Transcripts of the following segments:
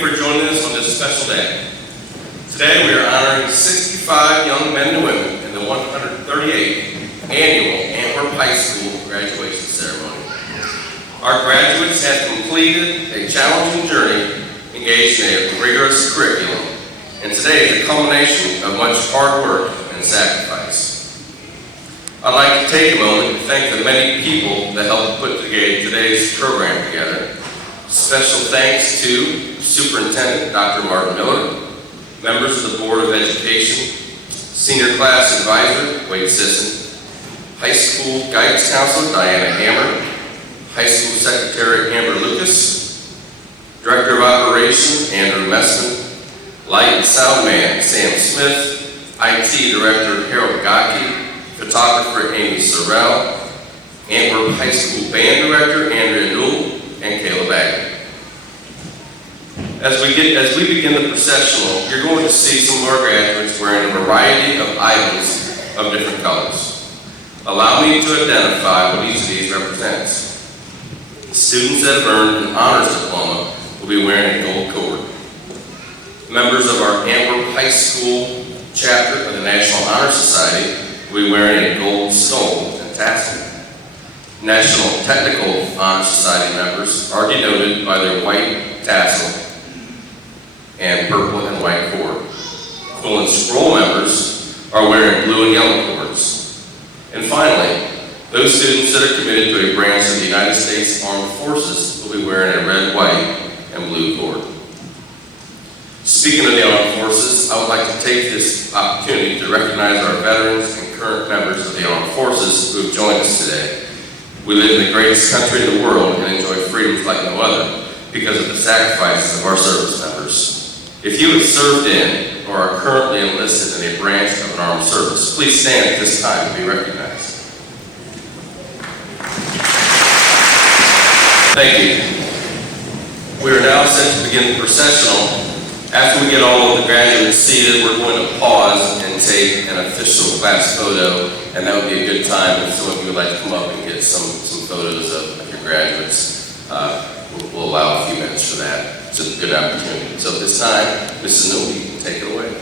you for joining us on this special day. Today we are honoring 65 young men and women in the 138th Annual Antwerp High School graduation ceremony. Our graduates have completed a challenging journey, engaged in a rigorous curriculum, and today is a culmination of much hard work and sacrifice. I'd like to take a moment to thank the many people that helped put today's program together. Special thanks to Superintendent Dr. Martin Miller, members of the Board of Education, Senior Class Advisor Wade Sisson, High School Guidance Counselor Diana Hammer, High School Secretary Amber Lucas, Director of Operations Andrew Messman, Light and Sound Man Sam Smith, IT Director Harold Gocke, Photographer Amy Sorrell, Antwerp High School Band Director Andrea Newell, and Caleb Agnew. As we begin the processional, you're going to see some of our graduates wearing a variety of items of different colors. Allow me to identify what each of these represents. Students that have earned an honors diploma will be wearing a gold cord. Members of our Antwerp High School chapter of the National Honor Society will be wearing a gold stole and tassel. National Technical Honor Society members are denoted by their white tassel and purple and white cord. Quill and Scroll members are wearing blue and yellow cords. And finally, those students that are committed to a branch of the United States Armed Forces will be wearing a red, white, and blue cord. Speaking of the Armed Forces, I would like to take this opportunity to recognize our veterans and current members of the Armed Forces who have joined us today. We live in the greatest country in the world and enjoy freedoms like no other because of the sacrifices of our service members. If you have served in or are currently enlisted in a branch of an armed service, please stand at this time to be recognized. Thank you. We are now set to begin the processional. After we get all of the graduates seated, we're going to pause and take an official class photo, and that would be a good time if some of you would like to come up and get some photos of your graduates. We'll allow a few minutes for that. It's a good opportunity. So at this time, Mrs. Newell, you can take it away.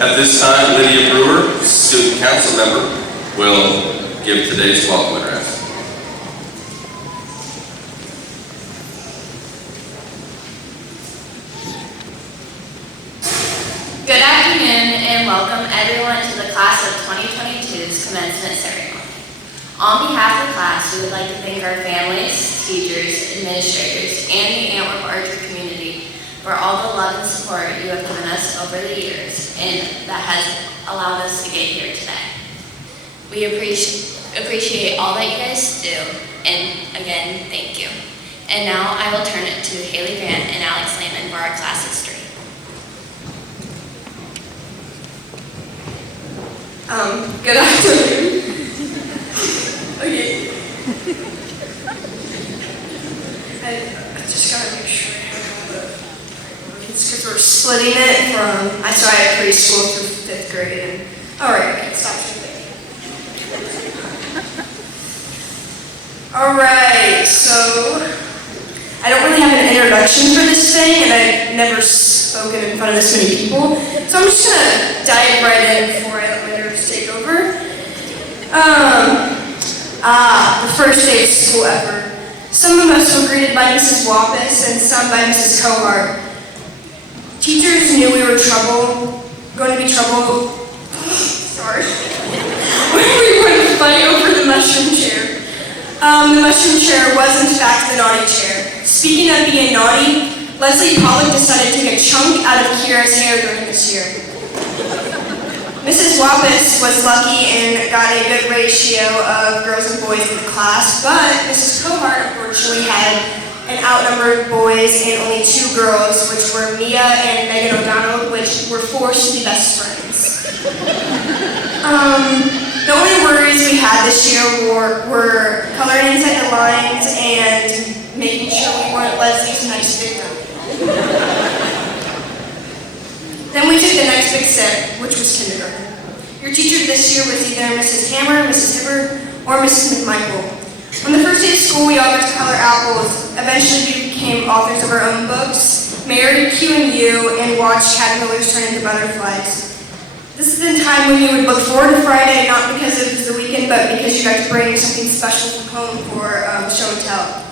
At this time, Lydia Brewer, student council member, will give today's welcome address. Good afternoon and welcome everyone to the class of 2022's commencement ceremony. On behalf of the class, we would like to thank our families, teachers, administrators, and the Antwerp Archer community for all the love and support you have given us over the years and that has allowed us to get here today. We appreciate all that you guys do, and again, thank you. And now I will turn it to Haley Grant and Alex Lehman for our class history. Good afternoon. Okay. I just gotta make sure I have all the words because we're splitting it from, I started preschool through 5th grade and, alright, I can stop something. Alright, so, I don't really have an introduction for this thing and I've never spoken in front of this many people, so I'm just gonna dive right in before I let my nerves take over. The first day of school ever. Some of us were greeted by Mrs. Wappus and some by Mrs. Cohart. Teachers knew we were going to be trouble, sorry, when we were to fight over the mushroom chair. The mushroom chair was in fact the naughty chair. Speaking of being naughty, Leslie Pollock decided to take a chunk out of Kira's hair during this year. Mrs. Wappus was lucky and got a good ratio of girls and boys in the class, but Mrs. Cohart unfortunately had an outnumbered boys and only 2 girls, which were Mia and Megan O'Donnell, which were forced to be best friends. The only worries we had this year were coloring inside the lines and making sure we weren't Leslie's nice victim. Then we took the next big step, which was kindergarten. Your teacher this year was either Mrs. Hammer, Mrs. Hibbert, or Mrs. McMichael. On the first day of school, we all got to color apples. Eventually, we became authors of our own books, married Q&U, and watched caterpillars turn into butterflies. This is the time when you would look forward to Friday, not because it was the weekend, but because you got to bring something special from home for show and tell.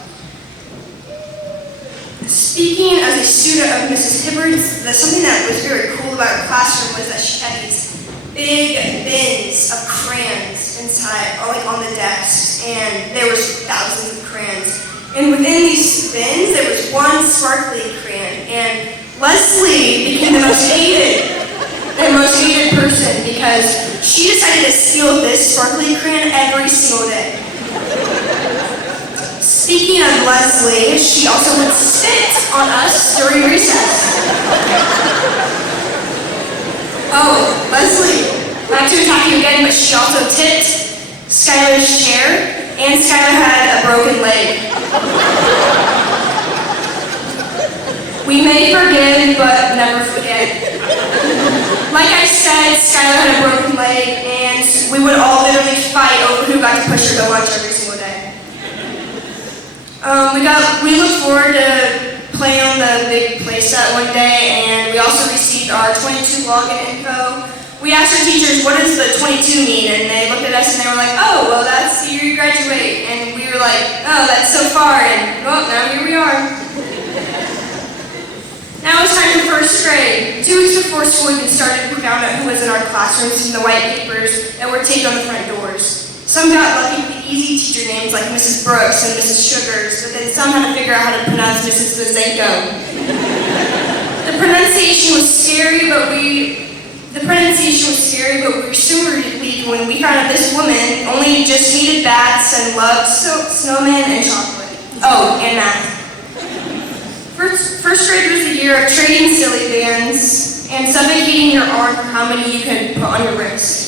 Speaking as a student of Mrs. Hibbert's, something that was very cool about her classroom was that she had these big bins of crayons inside, or like on the desks, and there was thousands of crayons. And within these bins, there was one sparkly crayon, and Leslie became the most hated person because she decided to steal this sparkly crayon every single day. Speaking of Leslie, she also would spit on us during recess. Oh, Leslie, not to attack you again, but she also tipped Skylar's chair, and Skylar had a broken leg. We may forgive, but never forget. Like I said, Skylar had a broken leg, and we would all literally fight over who got to push her to lunch every single day. We looked forward to playing on the big play set one day, and we also received our 22 login info. We asked our teachers, what does the 22 mean? And they looked at us and they were like, oh, well, that's the year you graduate. And we were like, oh, that's so far, and well, now here we are. Now it's time for first grade. 2 weeks before school even started, we found out who was in our classrooms from the white papers that were taped on the front doors. Some got lucky with the easy teacher names like Mrs. Brooks and Mrs. Sugars, but then some had to figure out how to pronounce Mrs. Mazenko. The pronunciation was scary, but we were soon relieved when we found out this woman only just hated bats and loved snowmen and chocolate. Oh, and math. First grade was the year of trading silly bands and suffocating your arm for how many you could put on your wrist.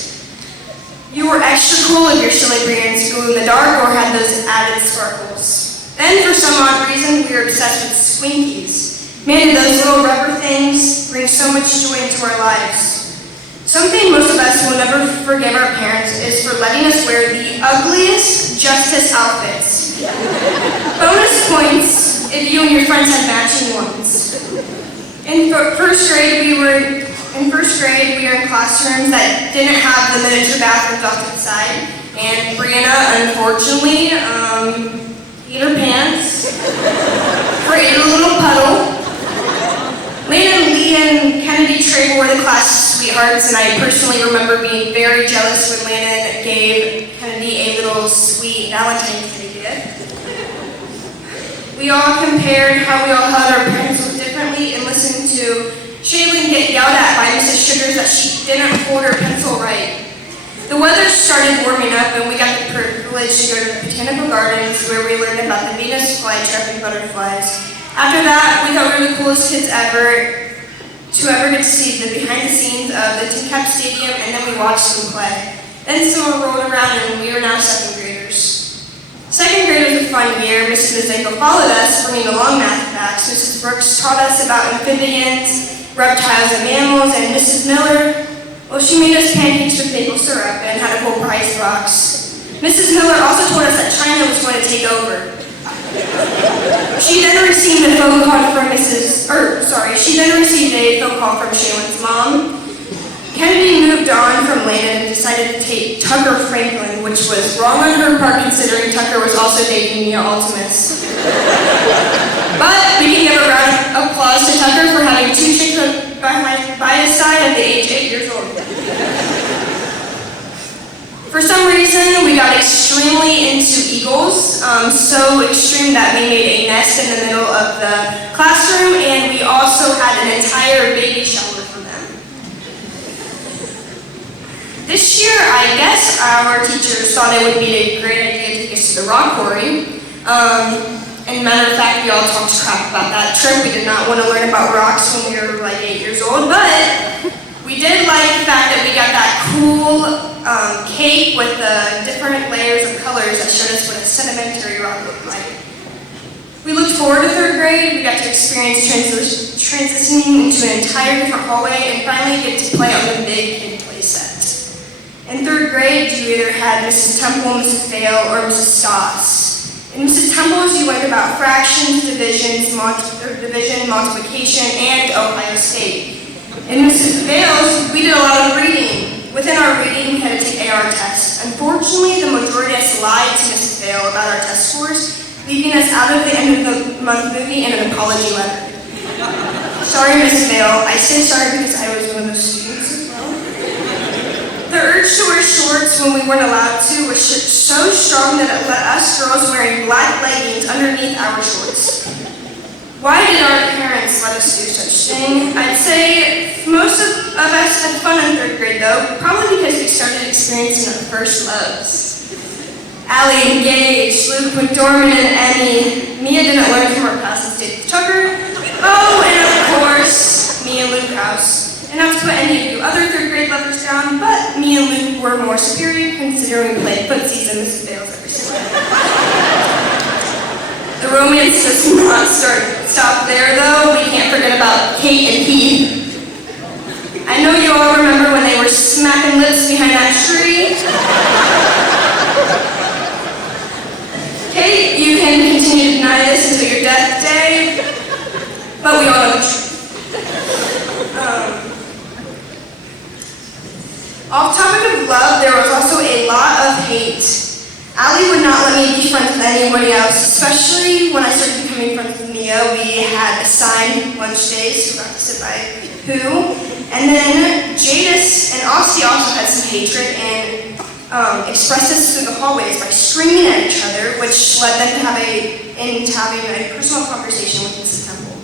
You were extra cool if your silly bands glowed in the dark or had those added sparkles. Then, for some odd reason, we were obsessed with Swinkies. Man, did those little rubber things bring so much joy into our lives. Something most of us will never forgive our parents is for letting us wear the ugliest Justice outfits. Bonus points if you and your friends had matching ones. In first grade, we were In first grade, we were in classrooms that didn't have the miniature bathrooms off to the side, and Brianna, unfortunately, peed her pants, created a little puddle. Landon, Lee, and Kennedy Trey were the class sweethearts, and I personally remember being very jealous when Landon gave Kennedy a little sweet Valentine's Day gift. We all compared how we all held our pencils differently and listened to Shaylin get yelled at by Mrs. Sugars that she didn't hold her pencil right. The weather started warming up and we got the privilege to go to the botanical gardens where we learned about the Venus flytrap and butterflies. After that, we thought we were the coolest kids ever to ever get to see the behind the scenes of the Tin Cap Stadium, and then we watched them play. Then summer rolled around and we were now second graders. Second grade was a fun year. Mrs. Mazenko followed us, bringing along math facts. Mrs. Brooks taught us about amphibians, reptiles and mammals, and Mrs. Miller, well, she made us pancakes with maple syrup and had a whole prize box. Mrs. Miller also told us that China was going to take over. She then received a phone call from Shaylin's mom. Kennedy moved on from Landon and decided to take Tucker Franklin, which was wrong on her part considering Tucker was also dating Mia Ultimus. But we can give a round of applause to Tucker for having two chicks by his side at the age of 8 years old. For some reason, we got extremely into eagles, so extreme that we made a nest in the middle of the classroom, and we also had an entire baby shower for them. This year, I guess our teachers thought it would be a great idea to take us to the rock quarry. And matter of fact, we all talked crap about that trip. We did not want to learn about rocks when we were like 8 years old, but we did like the fact that we got that cool cake with the different layers of colors that showed us what a sedimentary rock looked like. We looked forward to third grade. We got to experience transitioning into an entire different hallway and finally get to play on the big kid play set. In third grade, you either had Mrs. Temple, Mrs. Vale, or Mrs. Stoss. In Mrs. Temple's, you learned about fractions, division, multiplication, and Ohio State. In Mrs. Vale's, we did a lot of reading. Within our reading, we had to take AR tests. Unfortunately, the majority of us lied to Mrs. Vale about our test scores, leaving us out of the end of the month movie and an apology letter. Sorry, Mrs. Vale. I say sorry because I was one of those students as well. The urge to wear shorts when we weren't allowed to was so strong that it let us girls wearing black leggings underneath our shorts. Why did our parents let us do such thing? I'd say most of us had fun in third grade though, probably because we started experiencing our first loves. Allie engaged, Luke McDormand and Emmy. Mia didn't learn from her past mistake with Tucker. Oh, and of course, me and Luke House. And not to put any of you other third grade lovers down, but me and Luke were more superior considering we played footsies in Mrs. Vale's every single day. The romance does not stop there though. We can't forget about Kate and Heath. I know you all remember when they were smacking lips behind that tree. Kate, you can continue to deny this until your death day, but we all know the truth. Off topic of love, there was also a lot of hate. Allie would not let me be friends with anybody else, especially when I started becoming friends with Mia. We had assigned lunch days, who got to sit by who. And then Jadis and Aussie also had some hatred and expressed this through the hallways by screaming at each other, which led them to having a personal conversation with Mrs. Temple.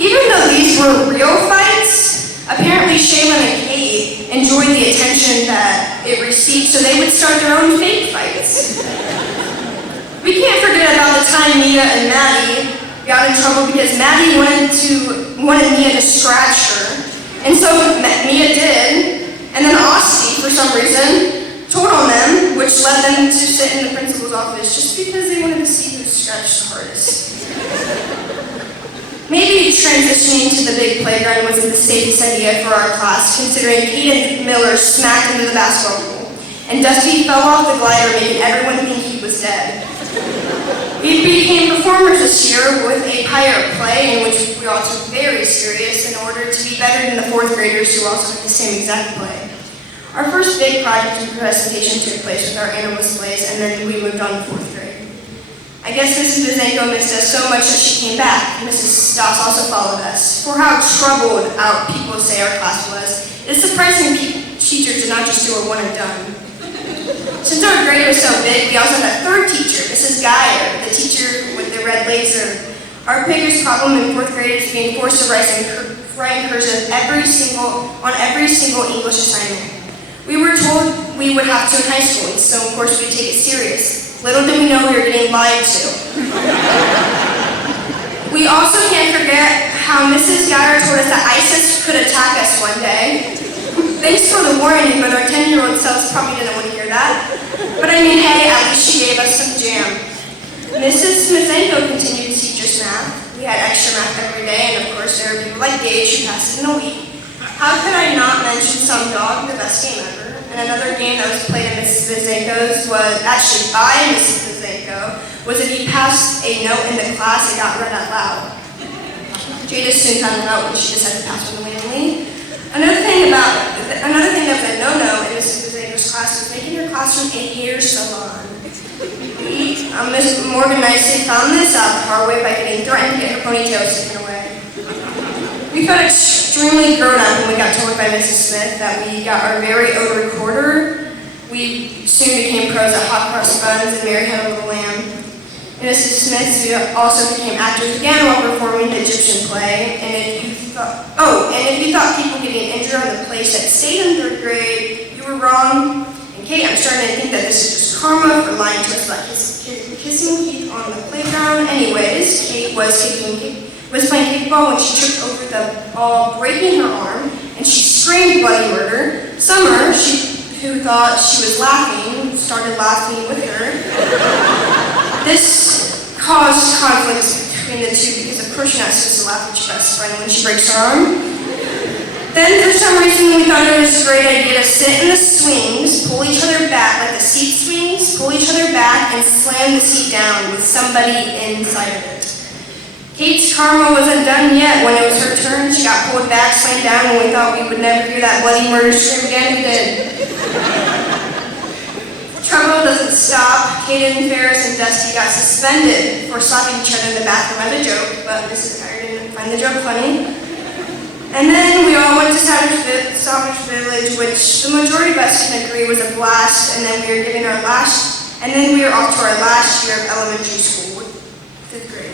Even though these were real fights, apparently Shaylin and Kate enjoyed the attention that it received, so they would start their own fake fights. We can't forget about the time Mia and Maddie got in trouble because Maddie wanted Mia to scratch her, and so Mia did, and then Aussie, for some reason, told on them, which led them to sit in the principal's office just because they wanted to see who scratched the hardest. Maybe transitioning to the big playground wasn't the safest idea for our class, considering Kate and Miller smacked into the basketball pool, and Dusty fell off the glider, making everyone think he was dead. We became performers this year with a pirate play in which we all took very serious in order to be better than the fourth graders who also had the same exact play. Our first big project and presentation took place with our animal displays, and then we moved on to fourth grade. I guess Mrs. Bizenko missed us so much that she came back. Mrs. Stoss also followed us. For how troubled out people say our class was, it's surprising teachers did not just do a one and done. Since our grade was so big, we also had a third teacher, Mrs. Geyer, the teacher with the red laser. Our biggest problem in fourth grade is being forced to write in cursive on every single English assignment. We were told we would have to in high school, so of course we'd take it serious. Little did we know we were getting lied to. We also can't forget how Mrs. Geyer told us that ISIS could attack us one day. Thanks for the warning, but our 10-year-old selves probably didn't want to hear that. But I mean, hey, at least she gave us some jam. Mrs. Smithenko continued to teach us math. We had extra math every day, and of course there were people like Gage who passed it in a week. How could I not mention Some Dog, the best game ever? And another game that was played at Mrs. Bizenko's was, actually by Mrs. Bizenko, was if you passed a note in the class, it got read out loud. Jada soon found it out when she decided to pass one randomly. Another thing that was a no-no in Mrs. Bizenko's class was making her classroom a hair salon. Ms. Morgan nicely found this out the hard way by getting threatened to get her ponytail taken away. We felt extremely grown up when we got told by Mrs. Smith that we got our very own recorder. We soon became pros at hot cross buns and Mary Had a Little Lamb. And Mrs. Smith, we also became actors again while performing the Egyptian play. And if you thought people getting injured on the play set stayed in third grade, you were wrong. And Kate, I'm starting to think that this is just karma for lying to us about kissing Keith on the playground. Anyways, Kate was playing kickball when she tripped over the ball, breaking her arm, and she screamed bloody murder. Summer, who thought she was laughing, started laughing with her. This caused conflicts between the two because of course you're not supposed to laugh at your best friend when she breaks her arm. Then for some reason we thought it was a great idea to sit in the swings, pull each other back, like the seat swings, pull each other back and slam the seat down with somebody inside of it. Kate's karma wasn't done yet. When it was her turn, she got pulled back, slammed down, and we thought we would never hear that bloody murder scream again. We did. Trouble doesn't stop. Kaden, Ferris, and Dusty got suspended for slapping each other in the bathroom as a joke, but Mrs. Geyer didn't find the joke funny. And then we all went to Savage Village, which the majority of us can agree was a blast, and then we were off to our last year of elementary school, fifth grade.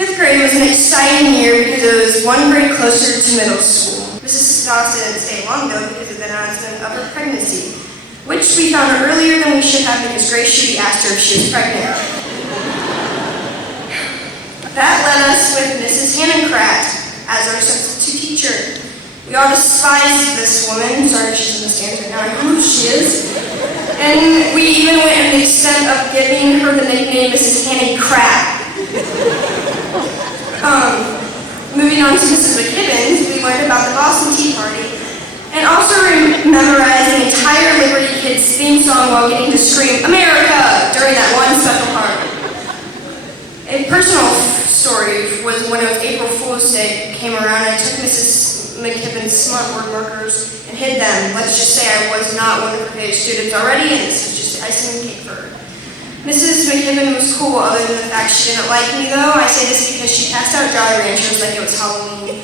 Fifth grade was an exciting year because it was one grade closer to middle school. Mrs. Stoss didn't stay long though because of the announcement of her pregnancy, which we found out earlier than we should have because Grace Schutte asked her if she was pregnant. That led us with Mrs. Hannenkrat as our substitute teacher. We all despised this woman. Sorry, she's in the stands right now. I don't know who she is. And we even went to the extent of giving her the nickname Mrs. Hannenkrat. Moving on to Mrs. McKibbin's, we learned about the Boston Tea Party and also memorized the entire Liberty Kids theme song while getting to scream "America" during that one special part. A personal story was when it was April Fool's Day came around, I took Mrs. McKibbin's smart word markers and hid them. Let's just say I was not one of her favorite students already, and this was just icing on the cake for her. Mrs. McKibbin was cool other than the fact she didn't like me though. I say this because she passed out Jolly Ranchers like it was Halloween.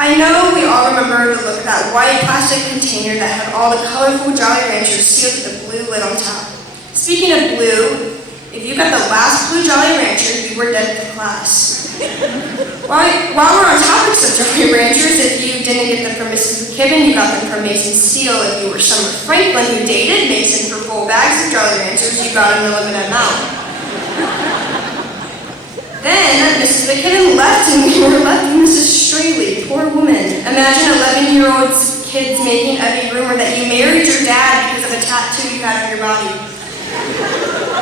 I know we all remember the look of that white plastic container that had all the colorful Jolly Ranchers sealed with a blue lid on top. Speaking of blue, if you got the last blue Jolly Rancher, you were dead to the class. While we're on topics of Jolly Ranchers, if you didn't get them from Mrs. McKibbin, you got them from Mason Steele. If you were Summer Franklin, who dated Mason for full bags of Jolly Ranchers, you got them in a limited amount. Then Mrs. McKibbin left and we were left with Mrs. Straley, poor woman. Imagine 11-year-old kids making up a rumor that you married your dad because of a tattoo you had on your body.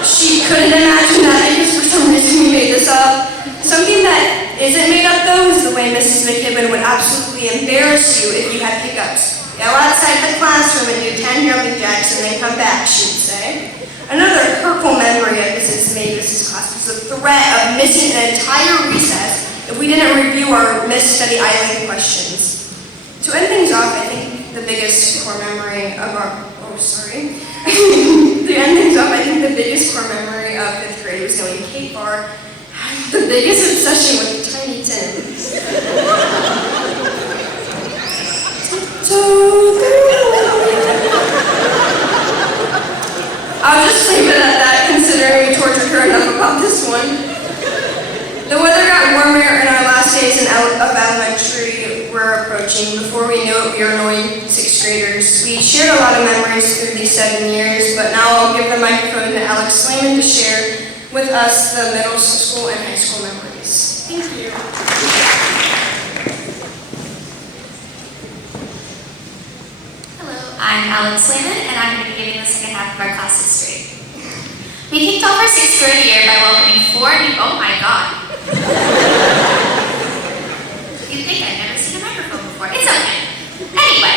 She couldn't imagine that because for some reason we made this up. Something that isn't made up though is the way Mrs. McKibbin would absolutely embarrass you if you had hiccups. Go outside the classroom and do 10 jumping jacks and then come back, she would say. Another hurtful memory of Mrs. Mavis's class was the threat of missing an entire recess if we didn't review our Miss Study Island questions. To end things off, I think the biggest core memory of our, to end things off, I think the biggest core memory of 5th grade was going to Cape Bar, having the biggest obsession with Tiny Tim. I'll just leave it at that, considering we tortured her enough about this one. The weather got warmer and our last days of elementary were approaching. Before we knew it, we were annoying 6th graders. We shared a lot of memories through these 7 years, but now I'll give the microphone to Alex Slayman to share with us the middle school and high school memories. Thank you. I'm Alex Slayman, and I'm going to be giving the second half of our class history. We kicked off our 6th grade year by welcoming 4 new, oh my god. You'd think I've never seen a microphone before. It's okay. Anyway,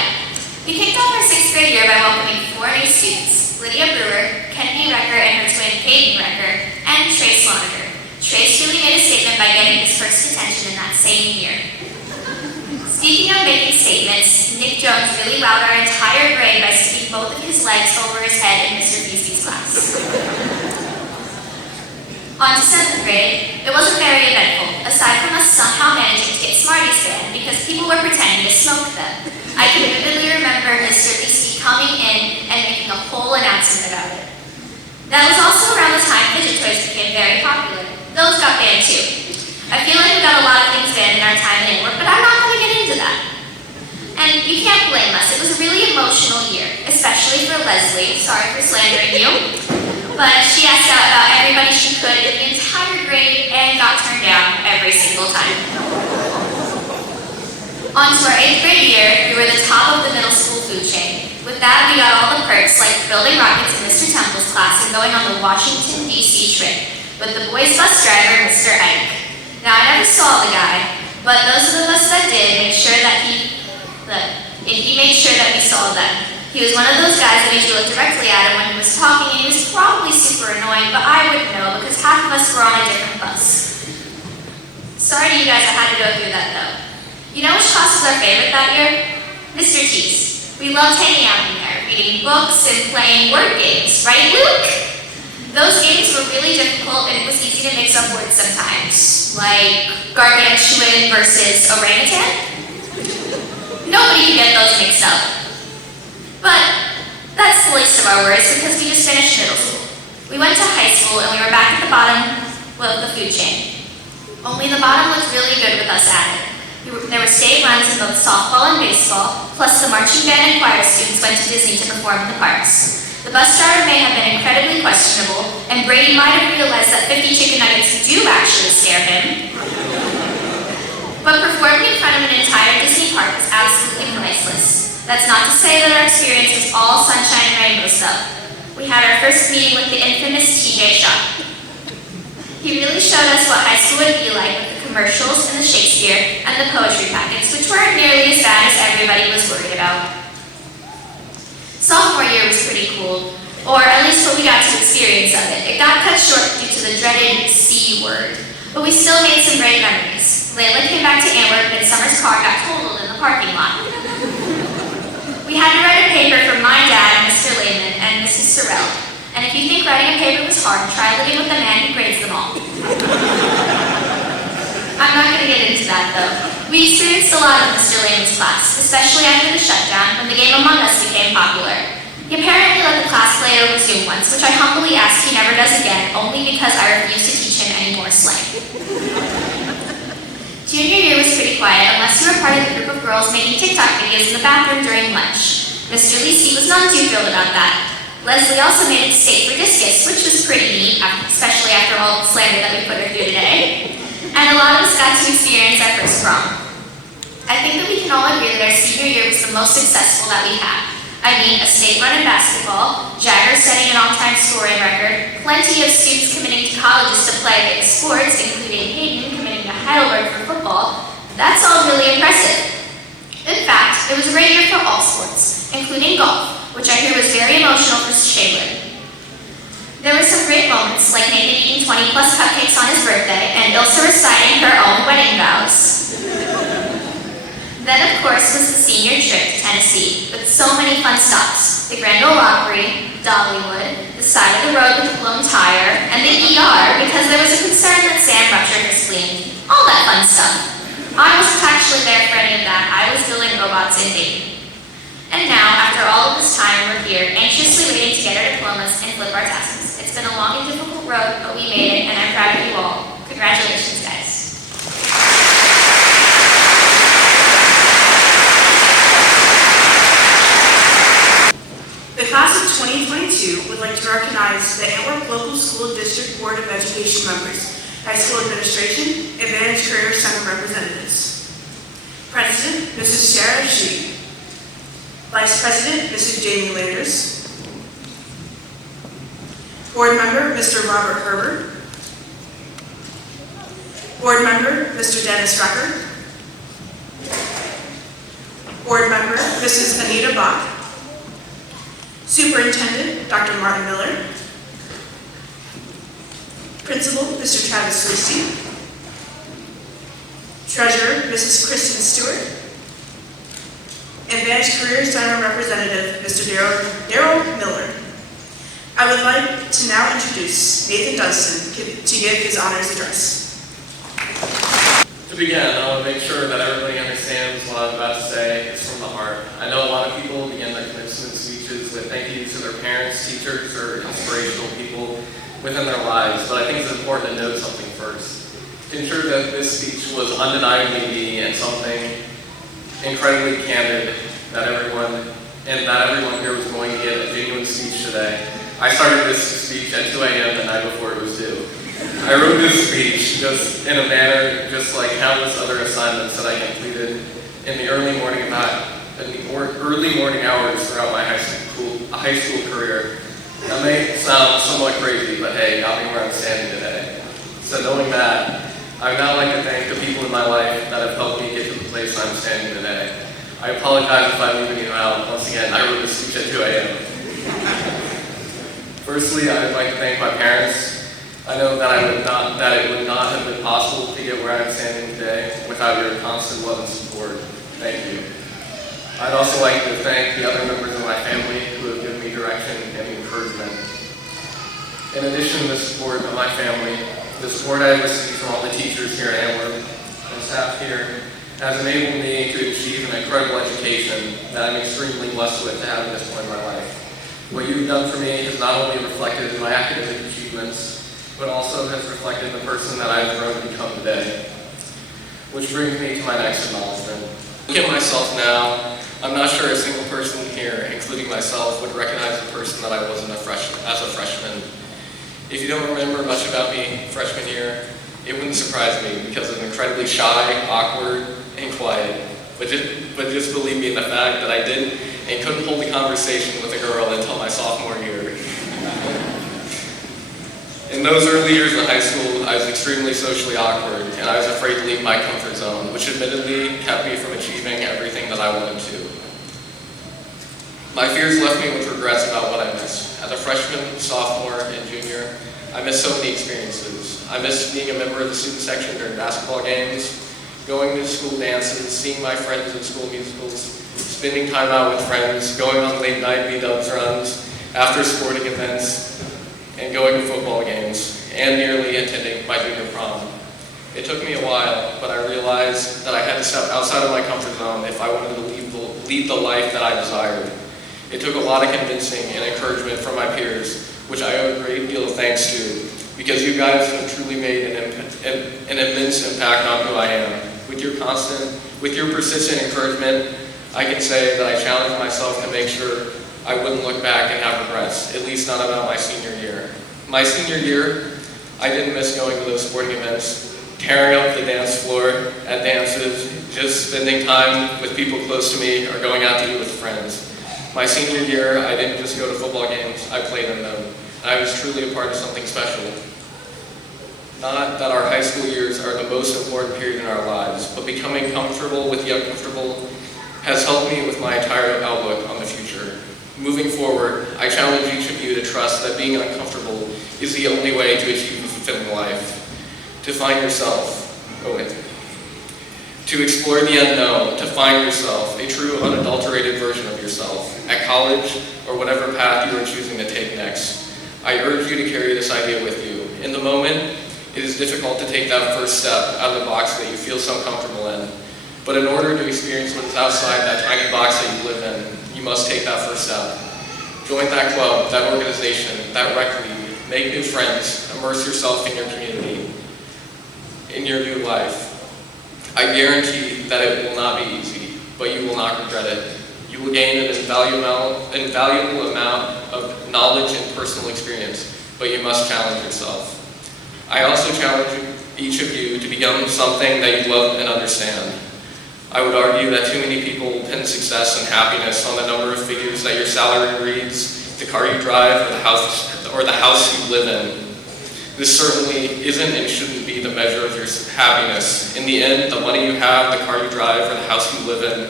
we kicked off our 6th grade year by welcoming 4 new students: Lydia Brewer, Kennedy Recker and her twin Peyton Recker, and Trace Lonergan. Trace really made a statement by getting his first detention in that same year. Speaking of making statements, Nick Jones really wowed our entire grade by sticking both of his legs over his head in Mr. Busey's class. On to 7th grade, it wasn't very eventful, aside from us somehow managing to get Smarties banned because people were pretending to smoke them. I can vividly remember Mr. Busey coming in and making a whole announcement about it. That was also around the time fidget toys became very popular. Those got banned too. I feel like we got a lot of things banned in our time in Antwerp, but I'm not going to get into that. And you can't blame us. It was a really emotional year, especially for Leslie. Sorry for slandering you. But she asked out about everybody she could in the entire grade and got turned down every single time. On to our 8th grade year, we were the top of the middle school food chain. With that, we got all the perks like building rockets in Mr. Temple's class and going on the Washington, D.C. trip with the boys' bus driver, Mr. Ike. Now, I never saw the guy, but those of us that did made sure that he made sure that we saw them. He was one of those guys that made you look directly at him when he was talking, and he was probably super annoying, but I wouldn't know because half of us were on a different bus. Sorry to you guys I had to go through that though. You know which class was our favorite that year? Mr. T's. We loved hanging out in there, reading books and playing word games, right, Luke? Those games were really difficult, and it was easy to mix up words sometimes, like gargantuan versus orangutan. Nobody could get those mixed up. But that's the least of our worries because we just finished middle school. We went to high school and we were back at the bottom of the food chain. Only the bottom looked really good with us at it. There were state runs in both softball and baseball, plus the marching band and choir students went to Disney to perform in the parks. The bus driver may have been incredibly questionable, and Brady might have realized that 50 chicken nuggets do actually scare him. But performing in front of an entire Disney park was absolutely priceless. That's not to say that our experience was all sunshine and rainbows though. We had our first meeting with the infamous TJ Shop. He really showed us what high school would be like with the commercials and the Shakespeare and the poetry packets, which weren't nearly as bad as everybody was worried about. Sophomore year was pretty cool, or at least what we got to experience of it. It got cut short due to the dreaded C word, but we still made some great memories. Layla came back to Antwerp and Summer's car got totaled in the parking lot. We had to write a paper for my dad, Mr. Lehman, and Mrs. Sorrell. And if you think writing a paper was hard, try living with the man who grades them all. I'm not going to get into that, though. We experienced a lot of Mr. Lehman's class, especially after the shutdown when the game Among Us became popular. He apparently let the class play over Zoom once, which I humbly ask he never does again, only because I refuse to teach him any more slang. Junior year was pretty quiet unless you were part of the group of girls making TikTok videos in the bathroom during lunch. Mr. Lisi was none too thrilled about that. Leslie also made it state for discus, which was pretty neat, especially after all the slander that we put her through today. And a lot of us got to experience our first prom. I think that we can all agree that our senior year was the most successful that we had. I mean, a state run in basketball, Jagger setting an all-time scoring record, plenty of students committing to colleges to play sports, including Hayden committing to Heidelberg for football. That's all really impressive. In fact, it was a great year for all sports, including golf, which I hear was very emotional for Shaylin. There were some great moments, like Nathan eating 20+ cupcakes on his birthday and Ilsa reciting her own wedding vows. Then, of course, was the senior trip to Tennessee, with so many fun stops. The Grand Ole Opry, Dollywood, the side of the road with the blown tire, and the ER because there was a concern that Sam ruptured her spleen. All that fun stuff. I wasn't actually there for any of that. I was building robots in Dayton. And now, after all of this time, we're here, anxiously waiting to get our diplomas and flip our tassels. It's been a long and difficult road, but we made it, and I'm proud of you all. Congratulations, guys. The class of 2022 would like to recognize the Antwerp Local School District Board of Education members, high school administration, Advanced Career Center representatives. President, Mrs. Sarah Shi. Vice President, Mrs. Jamie Landers. Board Member, Mr. Robert Herbert. Board Member, Mr. Dennis Rucker. Board Member, Mrs. Anita Bach. Superintendent, Dr. Martin Miller. Principal, Mr. Travis Lucy. Treasurer, Mrs. Kristen Stewart. Advanced Career Center Representative, Mr. Daryl Miller. I would like to now introduce Nathan Dunstan to give his honors address. To begin, I want to make sure that everybody understands what I'm about to say is from the heart. I know a lot of people begin their commencement speeches with thank yous to their parents, teachers, or inspirational people within their lives, but I think it's important to note something first. To ensure that this speech was undeniably me and something incredibly candid that everyone here was going to get a genuine speech today. I started this speech at 2 a.m. the night before it was due. I wrote this speech just in a manner just like countless other assignments that I completed in the early morning hours throughout my high school career. That may sound somewhat crazy, but hey, got me where I'm standing today. So knowing that, I would now like to thank the people in my life that have helped me get to the place I'm standing today. I apologize if I'm leaving you out. Once again, I wrote this speech at 2 a.m. Firstly, I would like to thank my parents. I know that it would not have been possible to get where I'm standing today without your constant love and support. Thank you. I'd also like to thank the other members of my family who have given me direction and encouragement. In addition to the support of my family, the support I have received from all the teachers here at Antwerp and staff here has enabled me to achieve an incredible education that I'm extremely blessed with to have at this point in my life. What you've done for me has not only reflected in my academic achievements, but also has reflected the person that I've grown to become today. Which brings me to my next acknowledgement. Looking at myself now, I'm not sure a single person here, including myself, would recognize the person that I was as a freshman. If you don't remember much about me freshman year, it wouldn't surprise me because I'm incredibly shy, awkward, and quiet. But just believe me in the fact that I didn't and couldn't hold a conversation with a girl until my sophomore year. In those early years of high school, I was extremely socially awkward, and I was afraid to leave my comfort zone, which admittedly kept me from achieving everything that I wanted to. My fears left me with regrets about what I missed. As a freshman, sophomore, and junior, I missed so many experiences. I missed being a member of the student section during basketball games, going to school dances, seeing my friends in school musicals, spending time out with friends, going on late night B-dubs runs, after sporting events, and going to football games, and nearly attending my junior prom. It took me a while, but I realized that I had to step outside of my comfort zone if I wanted to lead the life that I desired. It took a lot of convincing and encouragement from my peers, which I owe a great deal of thanks to, because you guys have truly made an immense impact on who I am. With your persistent encouragement, I can say that I challenged myself to make sure I wouldn't look back and have regrets, at least not about my senior year. My senior year, I didn't miss going to those sporting events, tearing up the dance floor at dances, just spending time with people close to me, or going out to eat with friends. My senior year, I didn't just go to football games, I played in them. I was truly a part of something special. Not that our high school years are the most important period in our lives, but becoming comfortable with the uncomfortable has helped me with my entire outlook on the future. Moving forward, I challenge each of you to trust that being uncomfortable is the only way to achieve a fulfilling life. To find yourself, to explore the unknown, to find yourself, a true unadulterated version of yourself, at college or whatever path you are choosing to take next. I urge you to carry this idea with you. In the moment, it is difficult to take that first step out of the box that you feel so comfortable in. But in order to experience what is outside that tiny box that you live in, you must take that first step. Join that club, that organization, that rec league, make new friends, immerse yourself in your community, in your new life. I guarantee that it will not be easy, but you will not regret it. You will gain an invaluable amount of knowledge and personal experience, but you must challenge yourself. I also challenge each of you to become something that you love and understand. I would argue that too many people pin success and happiness on the number of figures that your salary reads, the car you drive, or the house you live in. This certainly isn't and shouldn't be the measure of your happiness. In the end, the money you have, the car you drive, or the house you live in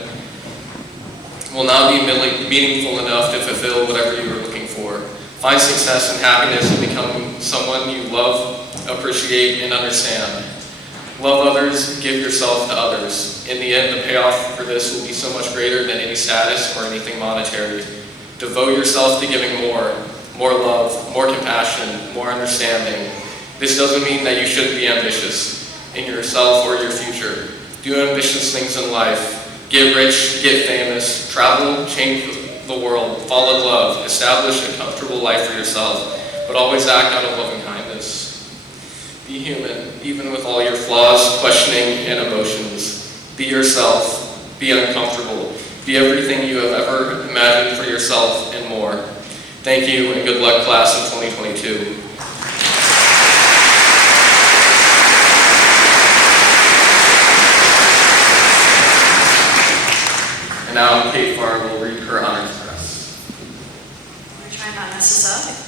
will not be meaningful enough to fulfill whatever you are looking for. Find success and happiness in becoming someone you love, appreciate, and understand. Love others, give yourself to others. In the end, the payoff for this will be so much greater than any status or anything monetary. Devote yourself to giving more love, more compassion, more understanding. This doesn't mean that you shouldn't be ambitious in yourself or your future. Do ambitious things in life. Get rich, get famous, travel, change the world, fall in love, establish a comfortable life for yourself, but always act out of loving kindness. Be human, even with all your flaws, questioning, and emotions. Be yourself, be uncomfortable, be everything you have ever imagined for yourself and more. Thank you, and good luck, class of 2022. And now Kate Farr will read her honors press. I'm going to try and not mess this up.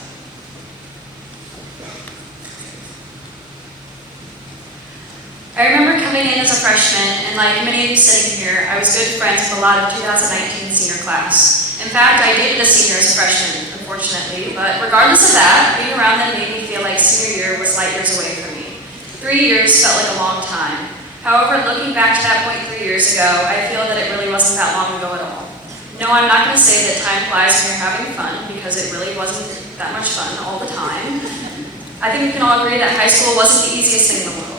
I remember coming in as a freshman, and like many of you sitting here, I was good friends with a lot of 2019 senior class. In fact, I dated a senior as a freshman, unfortunately, but regardless of that, being around them made me feel like senior year was light years away from me. 3 years felt like a long time. However, looking back to that point 3 years ago, I feel that it really wasn't that long ago at all. No, I'm not going to say that time flies when you're having fun, because it really wasn't that much fun all the time. I think we can all agree that high school wasn't the easiest thing in the world.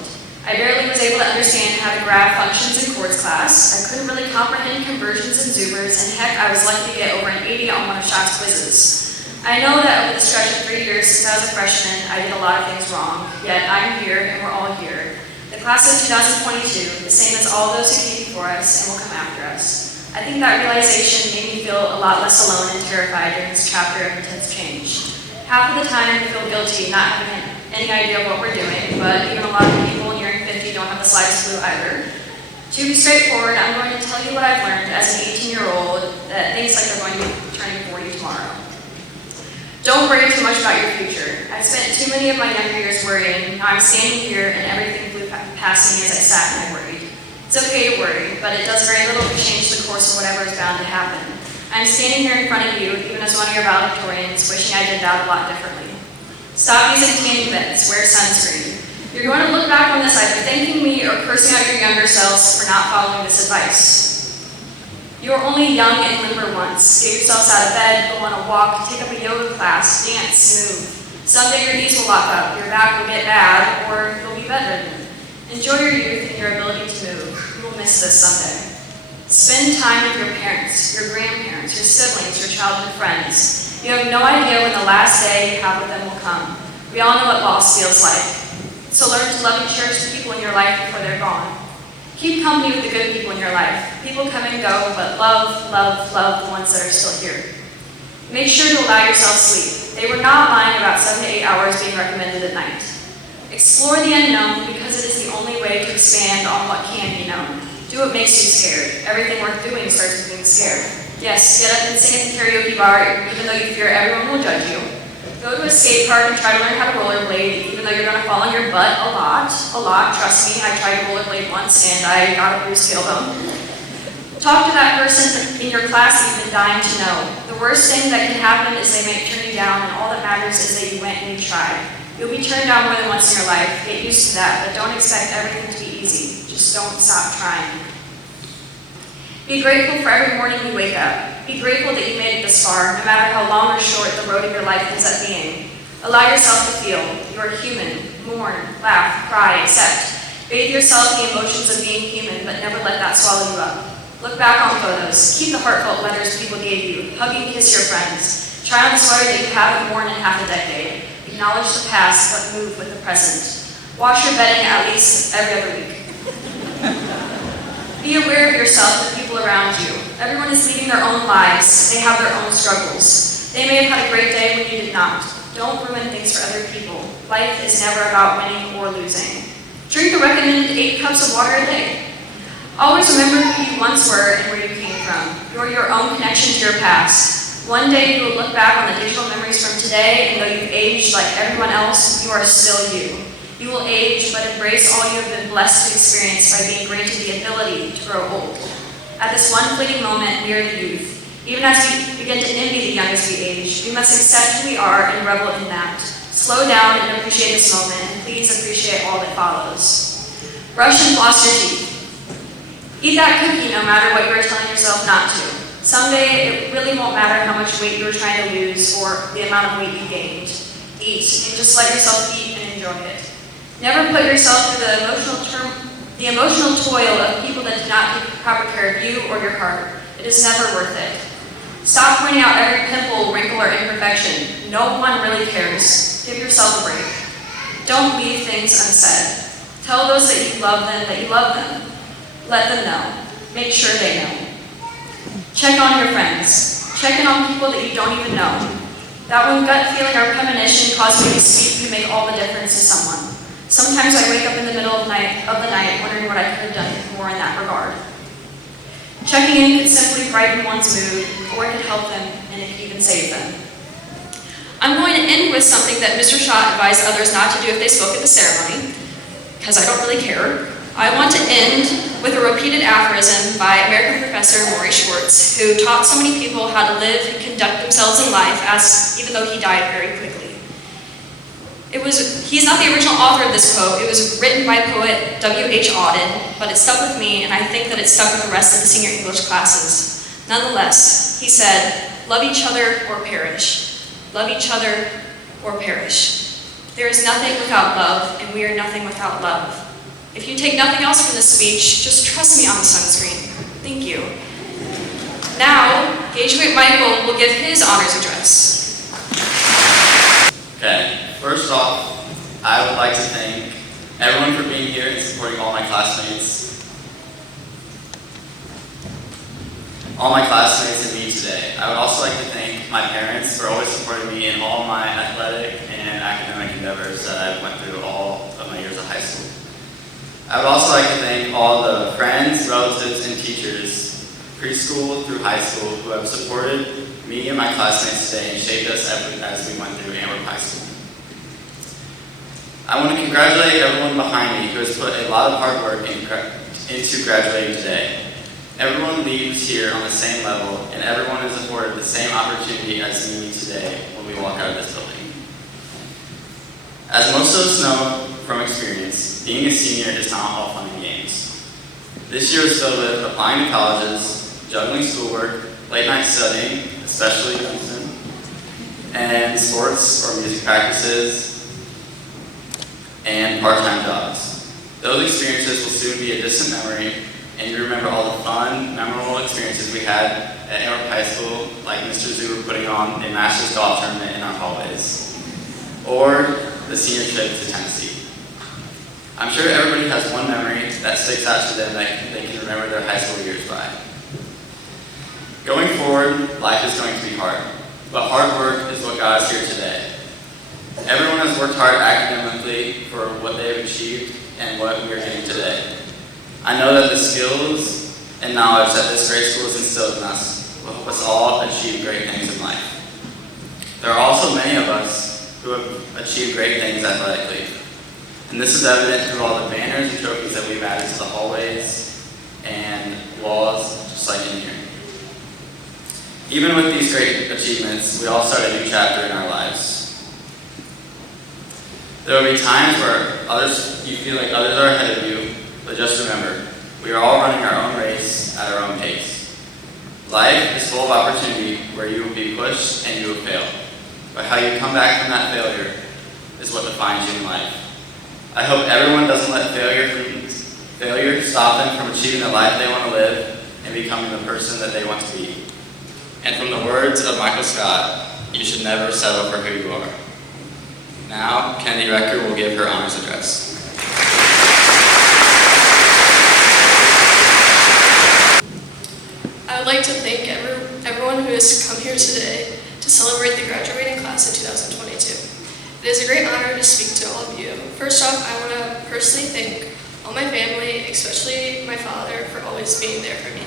I barely was able to understand how to graph functions in chords class. I couldn't really comprehend conversions and zoomers, and heck, I was lucky to get over an 80 on one of Shock's quizzes. I know that over the stretch of 3 years since I was a freshman, I did a lot of things wrong, yet I'm here and we're all here. The class of 2022, the same as all those who came before us and will come after us. I think that realization made me feel a lot less alone and terrified during this chapter of intense change. Half of the time we feel guilty not having any idea of what we're doing, but even a lot of people nearing 50 don't have the slightest clue either. To be straightforward, I'm going to tell you what I've learned as an 18-year-old that thinks like they're going to be turning 40 tomorrow. Don't worry too much about your future. I've spent too many of my younger years worrying. Now I'm standing here and everything flew past me as I sat and I worried. It's okay to worry, but it does very little to change the course of whatever is bound to happen. I'm standing here in front of you, even as one of your valedictorians, wishing I did that a lot differently. Stop using tanning beds, wear sunscreen. You're going to look back on this either thanking me or cursing out your younger selves for not following this advice. You are only young and limber once. Get yourselves out of bed, go on a walk, take up a yoga class, dance, move. Someday your knees will lock up, your back will get bad, or you'll be bedridden. Enjoy your youth and your ability to move. You will miss this someday. Spend time with your parents, your grandparents, your siblings, your childhood friends. You have no idea when the last day you have with them will come. We all know what loss feels like. So learn to love and cherish the people in your life before they're gone. Keep company with the good people in your life. People come and go, but love, love, love the ones that are still here. Make sure to allow yourself sleep. They were not lying about 7 to 8 hours being recommended at night. Explore the unknown because it is the only way to expand on what can be known. Do what makes you scared. Everything worth doing starts with being scared. Yes, get up and sing at the karaoke bar even though you fear everyone will judge you. Go to a skate park and try to learn how to rollerblade even though you're going to fall on your butt a lot. Trust me, I tried to rollerblade once and I got a bruised tailbone. Talk to that person in your class that you've been dying to know. The worst thing that can happen is they might turn you down, and all that matters is that you went and you tried. You'll be turned down more than once in your life. Get used to that, but don't expect everything to be easy. Just don't stop trying. Be grateful for every morning you wake up. Be grateful that you made it this far, no matter how long or short the road of your life ends up being. Allow yourself to feel. You are human. Mourn, laugh, cry, accept. Bathe yourself in the emotions of being human, but never let that swallow you up. Look back on photos. Keep the heartfelt letters people gave you. Hug and kiss your friends. Try on the sweater that you haven't worn in half a decade. Acknowledge the past, but move with the present. Wash your bedding at least every other week. Be aware of yourself and the people around you. Everyone is leading their own lives. They have their own struggles. They may have had a great day when you did not. Don't ruin things for other people. Life is never about winning or losing. Drink the recommended 8 cups of water a day. Always remember who you once were and where you came from. You're your own connection to your past. One day you will look back on the digital memories from today, and though you've aged like everyone else, you are still you. You will age, but embrace all you have been blessed to experience by being granted the ability to grow old. At this one fleeting moment, we are the youth. Even as we begin to envy the young as we age, we must accept who we are and revel in that. Slow down and appreciate this moment, and please appreciate all that follows. Brush and floss your teeth. Eat that cookie no matter what you are telling yourself not to. Someday, it really won't matter how much weight you were trying to lose or the amount of weight you gained. Eat, and just let yourself eat and enjoy it. Never put yourself through the emotional toil of people that do not take proper care of you or your heart. It is never worth it. Stop pointing out every pimple, wrinkle, or imperfection. No one really cares. Give yourself a break. Don't leave things unsaid. Tell those that you love them that you love them. Let them know. Make sure they know. Check on your friends. Check in on people that you don't even know. That one gut feeling or premonition causing you to speak can make all the difference to someone. Sometimes I wake up in the middle of the night wondering what I could have done more in that regard. Checking in could simply brighten one's mood, or it could help them, and it could even save them. I'm going to end with something that Mr. Schott advised others not to do if they spoke at the ceremony, because I don't really care. I want to end with a repeated aphorism by American professor Maury Schwartz, who taught so many people how to live and conduct themselves in life, even though he died very quickly. He's not the original author of this quote. It was written by poet W.H. Auden, but it stuck with me, and I think that it stuck with the rest of the senior English classes. Nonetheless, he said, "Love each other or perish. Love each other or perish. There is nothing without love, and we are nothing without love." If you take nothing else from this speech, just trust me on the sunscreen. Thank you. Now, Gage Michael will give his honors address. Okay, first off, I would like to thank everyone for being here and supporting all my classmates. All my classmates and me today. I would also like to thank my parents for always supporting me in all my athletic and academic endeavors that I went through all of my years of high school. I would also like to thank all the friends, relatives, and teachers, preschool through high school, who have supported me and my classmates today and shaped us as we went through Antwerp High School. I want to congratulate everyone behind me who has put a lot of hard work into graduating today. Everyone leaves here on the same level, and everyone is afforded the same opportunity as me today when we walk out of this building. As most of us know from experience, being a senior is not all fun and games. This year was filled with applying to colleges, juggling schoolwork, late night studying, especially Dunstan, and sports or music practices, and part-time jobs. Those experiences will soon be a distant memory, and you remember all the fun, memorable experiences we had at Antwerp High School, like Mr. Zuber putting on a Masters golf tournament in our hallways, or the senior trip to Tennessee. I'm sure everybody has one memory that sticks out to them that they can remember their high school years by. Going forward, life is going to be hard, but hard work is what got us here today. Everyone has worked hard academically for what they have achieved and what we are getting today. I know that the skills and knowledge that this great school has instilled in us will help us all achieve great things in life. There are also many of us who have achieved great things athletically, and this is evident through all the banners and trophies that we've added to the hallways and walls, just like in here. Even with these great achievements, we all start a new chapter in our lives. There will be times where you feel like others are ahead of you, but just remember, we are all running our own race at our own pace. Life is full of opportunity where you will be pushed and you will fail. But how you come back from that failure is what defines you in life. I hope everyone doesn't let failure stop them from achieving the life they want to live and becoming the person that they want to be. And from the words of Michael Scott, you should never settle for who you are. Now, Kennedy Recker will give her honors address. I would like to thank everyone who has come here today to celebrate the graduating class of 2022. It is a great honor to speak to all of you. First off, I want to personally thank all my family, especially my father, for always being there for me.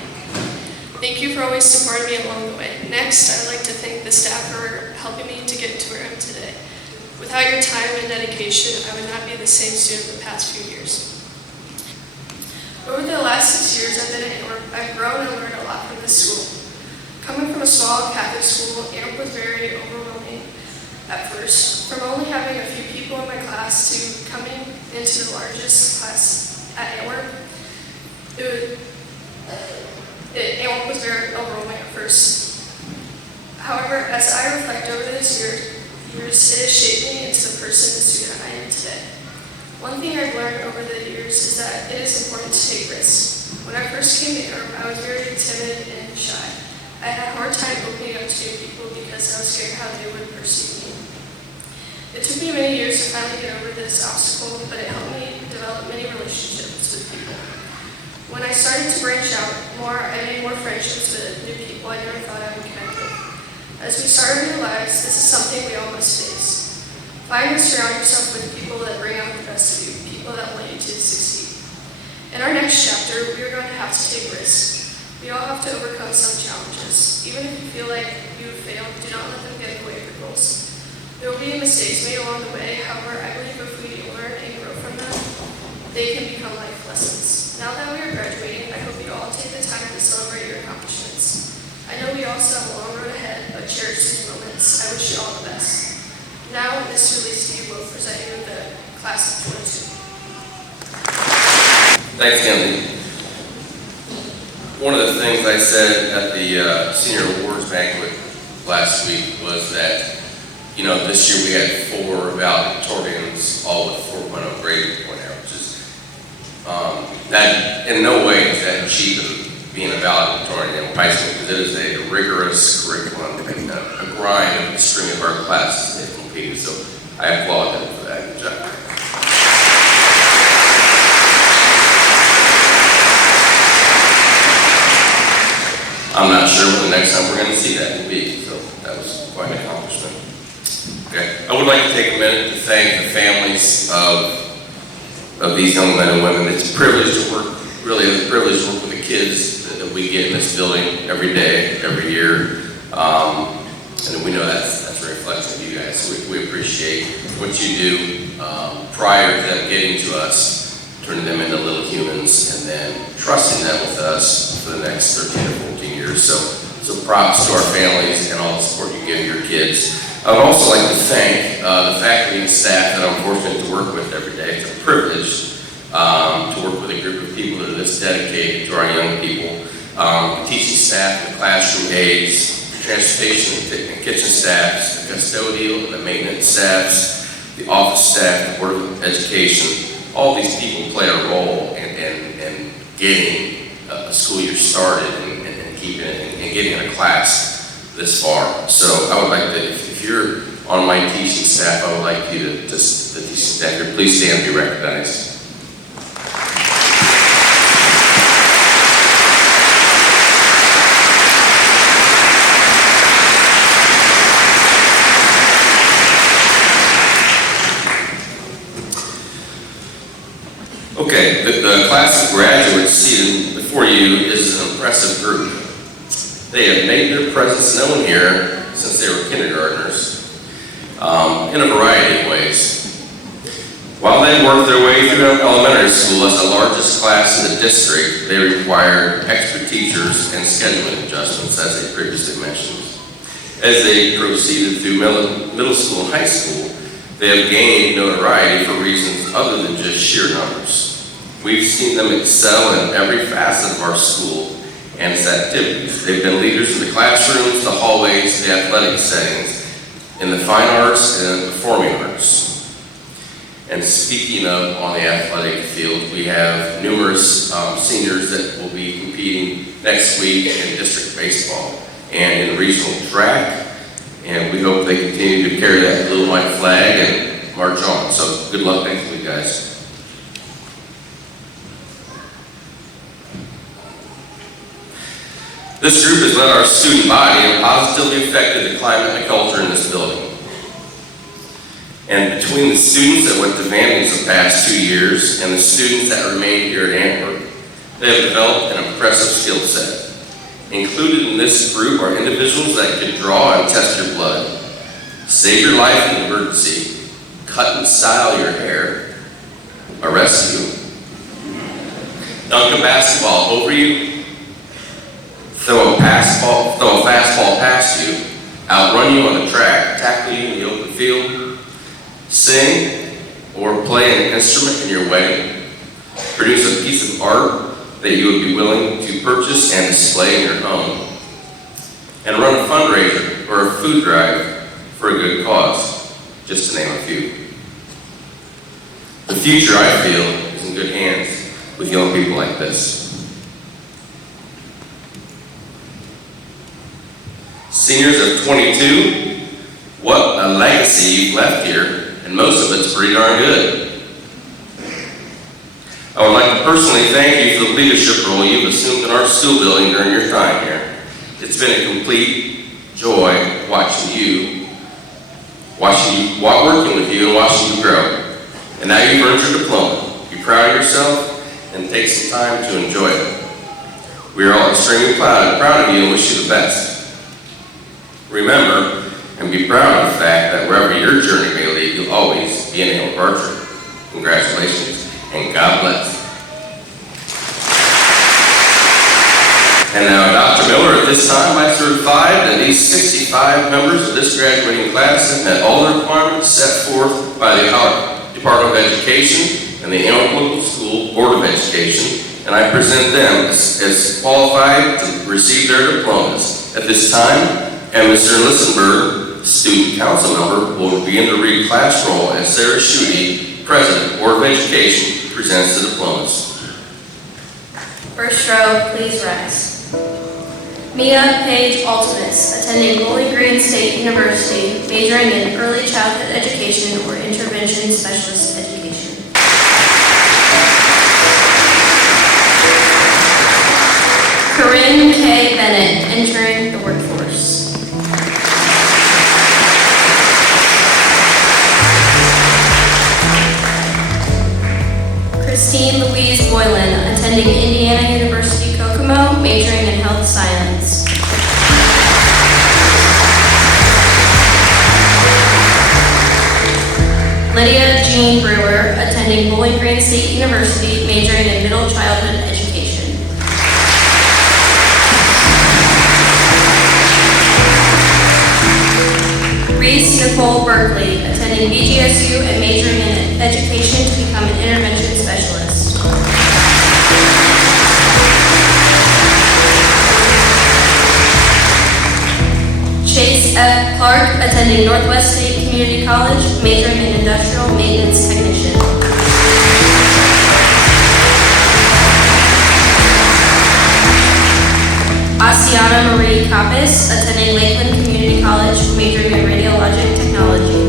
Thank you for always supporting me along the way. Next, I'd like to thank the staff for helping me to get to where I am today. Without your time and dedication, I would not be the same student the past few years. Over the last 6 years I've been at Antwerp, I've grown and learned a lot from this school. Coming from a small Catholic school, Antwerp was very overwhelming at first. From only having a few people in my class to coming into the largest class at Antwerp, Antwerp was very overwhelming at first. However, as I reflect over those years, it has shaped me into the person and student I am today. One thing I've learned over the years is that it is important to take risks. When I first came to Antwerp, I was very timid and shy. I had a hard time opening up to new people because I was scared how they would perceive me. It took me many years to finally get over this obstacle, but it helped me develop many relationships with people. When I started to branch out more, I made more friendships with new people I never thought I would connect with. As we start our new lives, this is something we all must face. Find and surround yourself with people that bring out the best of you, people that want you to succeed. In our next chapter, we are going to have to take risks. We all have to overcome some challenges. Even if you feel like you have failed, do not let them get away your goals. There will be mistakes made along the way, however, I believe if we learn and grow from them, they can become life lessons. Now that we are graduating, I hope you all take the time to celebrate your accomplishments. I know we all still have a long road ahead, but cherish these moments. I wish you all the best. Now, Mr. Lacey will present you with the class of 22. Thanks, Kennedy. One of the things I said at the senior awards banquet last week was that, this year we had 4 valedictorians, all with 4.0 grade point averages. That in no way is that cheap being a valedictorian in high school, because it is a rigorous curriculum and a grind of the string of our classes they've completed. So I applaud them for that. Good job. I'm not sure when the next time we're going to see that will be, so that was quite an accomplishment. Okay, I would like to take a minute to thank the families of these young men and women. It's a privilege to work, really a privilege to work with the kids that we get in this building every day, every year. And we know that's a reflection of you guys, so we appreciate what you do prior to them getting to us, turning them into little humans, and then trusting them with us for the next 13 or 14 years. So props to our families and all the support you give your kids. I would also like to thank the faculty and staff that I'm fortunate to work with every day. It's a privilege to work with a group of people that are this dedicated to our young people. The teaching staff, the classroom aides, the transportation and kitchen staffs, the custodial and the maintenance staffs, the office staff, the Board of Education. All these people play a role in getting a school year started and keeping it and getting a class this far. So I would like to, if you're on my teaching staff, I would like you to just, the teaching staff here, please stand and be recognized. Okay, the class of graduates seated before you is an impressive group. They have made their presence known here since they were kindergartners in a variety of ways. While they worked their way through elementary school as the largest class in the district, they required extra teachers and scheduling adjustments, as they previously mentioned. As they proceeded through middle school and high school, they have gained notoriety for reasons other than just sheer numbers. We've seen them excel in every facet of our school and its activities. They've been leaders in the classrooms, the hallways, the athletic settings, in the fine arts and the performing arts. And speaking of on the athletic field, we have numerous seniors that will be competing next week in district baseball and in regional track. And we hope they continue to carry that blue and white flag and march on. So good luck next week, guys. This group has led our student body and positively affected the climate and culture in this building. And between the students that went to Vandy's the past 2 years and the students that remain here at Antwerp, they have developed an impressive skill set. Included in this group are individuals that can draw and test your blood, save your life in an emergency, cut and style your hair, arrest you, dunk a basketball over you, throw a fastball past you, outrun you on the track, tackle you in the open field, sing or play an instrument in your wedding, produce a piece of art that you would be willing to purchase and display in your home, and run a fundraiser or a food drive for a good cause, just to name a few. The future, I feel, is in good hands with young people like this. Seniors of 22, what a legacy you've left here, and most of it's pretty darn good. I would like to personally thank you for the leadership role you've assumed in our school building during your time here. It's been a complete joy working with you and watching you grow. And now you've earned your diploma. Be proud of yourself and take some time to enjoy it. We are all extremely proud of you and wish you the best. Remember, and be proud of the fact that wherever your journey may lead, you'll always be an Antwerp archer. Congratulations, and God bless. And now, Dr. Miller, at this time, I certify that these 65 members of this graduating class have met all the requirements set forth by the Department of Education and the Antwerp Local School Board of Education, and I present them as qualified to receive their diplomas. At this time, and Mr. Lissenberg, student council member, will begin to read class roll as Sarah Schutte, President, Board of Education, presents the diplomas. First row, please rise. Mia Page Ultimus, attending Bowling Green State University, majoring in early childhood education or intervention specialist education. Corinne K. Bennett, entering the workforce. Christine Louise Boylan, attending Indiana University Kokomo, majoring in health science. Lydia Jean Brewer, attending Bowling Green State University, majoring in middle childhood education. Reese Nicole Berkeley, attending BGSU and majoring in education to become an intervention specialist. Chase F. Clark, attending Northwest State Community College, majoring in industrial maintenance technician. Asiana Marie Kappas, attending Lakeland Community College, majoring in radiologic technology.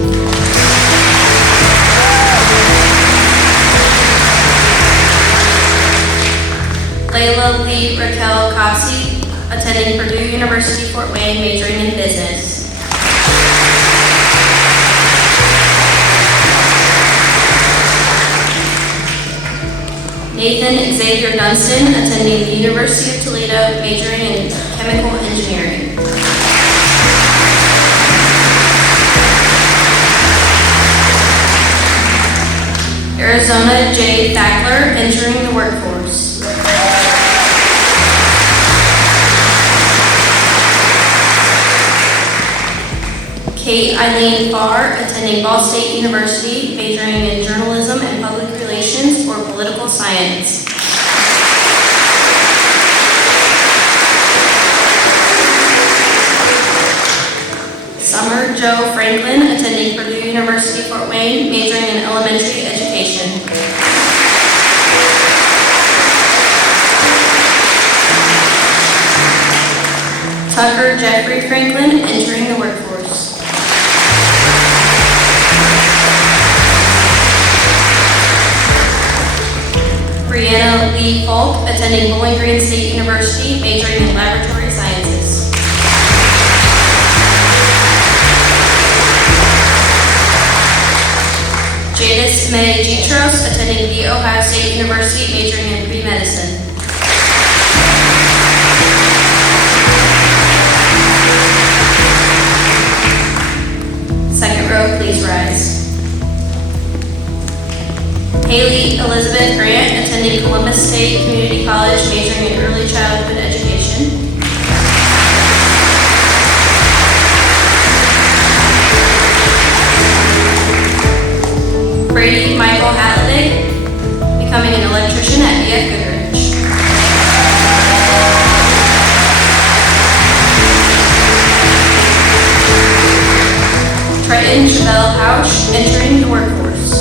Layla Lee Raquel Copsey, attending Purdue University Fort Wayne, majoring in business. Nathan Xavier Dunstan, attending the University of Toledo, majoring in chemical engineering. Arizona J. Thackler, entering the workforce. Kate Eileen Farr, attending Ball State University, majoring in journalism and public relations or political science. Summer Jo Franklin, attending Purdue University, Fort Wayne, majoring in elementary education. Tucker Jeffrey Franklin, entering the workforce. Brianna Lee Falk, attending Bowling Green State University, majoring in laboratory sciences. Jadis May Gitros, attending The Ohio State University, majoring in pre-medicine. Second row, please rise. Haley Elizabeth Grant, attending Columbus State Community College, majoring in early childhood education. Brady Michael Halliday, becoming an electrician at BF Goodrich. Triton Chevelle Hausch, entering the workforce.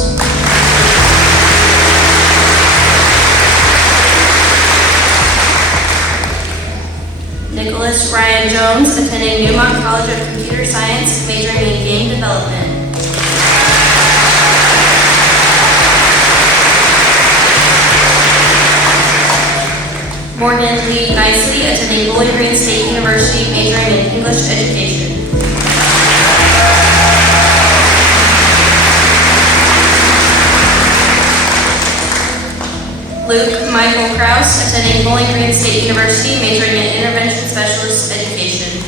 Nicholas Ryan Jones, attending Newmont College of Computer Science, majoring in game development. Morgan Lee Nicely, attending Bowling Green State University, majoring in English education. Luke Michael Kraus, attending Bowling Green State University, majoring in intervention specialist education.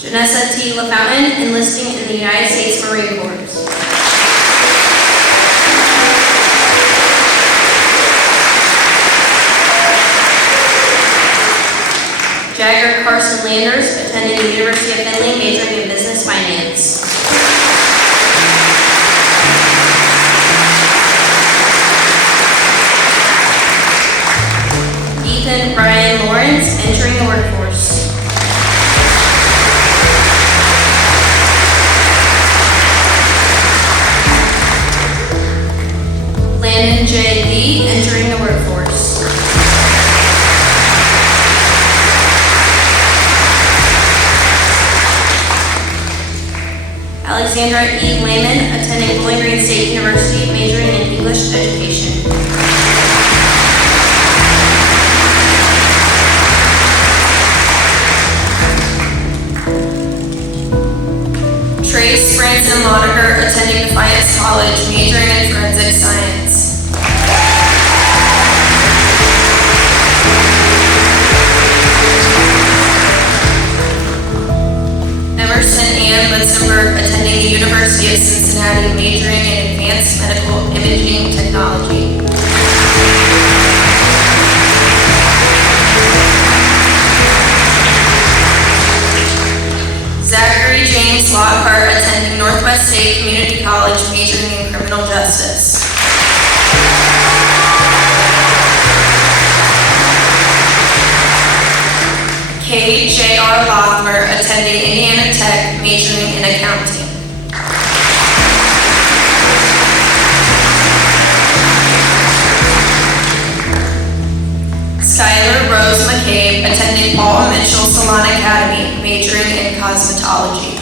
Janessa T. LaFountain, enlisting in the United States Marine Corps. Jagger Carson Landers, attending the University of Findlay, majoring in business finance. Ethan Brian Lawrence, entering the workforce. Landon J. Lee, entering the workforce. Alexandra E. Lehman, attending Bowling Green State University, majoring in English education. Trace Branson Lonaker, attending Defiance College, majoring in forensic science. Emerson Ann Lutzenberg, attending the University of Cincinnati, majoring in advanced medical imaging technology. Zachary James Lockhart, attending Northwest State Community College, majoring in criminal justice. Kate J.R. Lothmer, attending Indiana Tech, majoring in accounting. Skylar Rose McCabe, attending Paul Mitchell Salon Academy, majoring in cosmetology.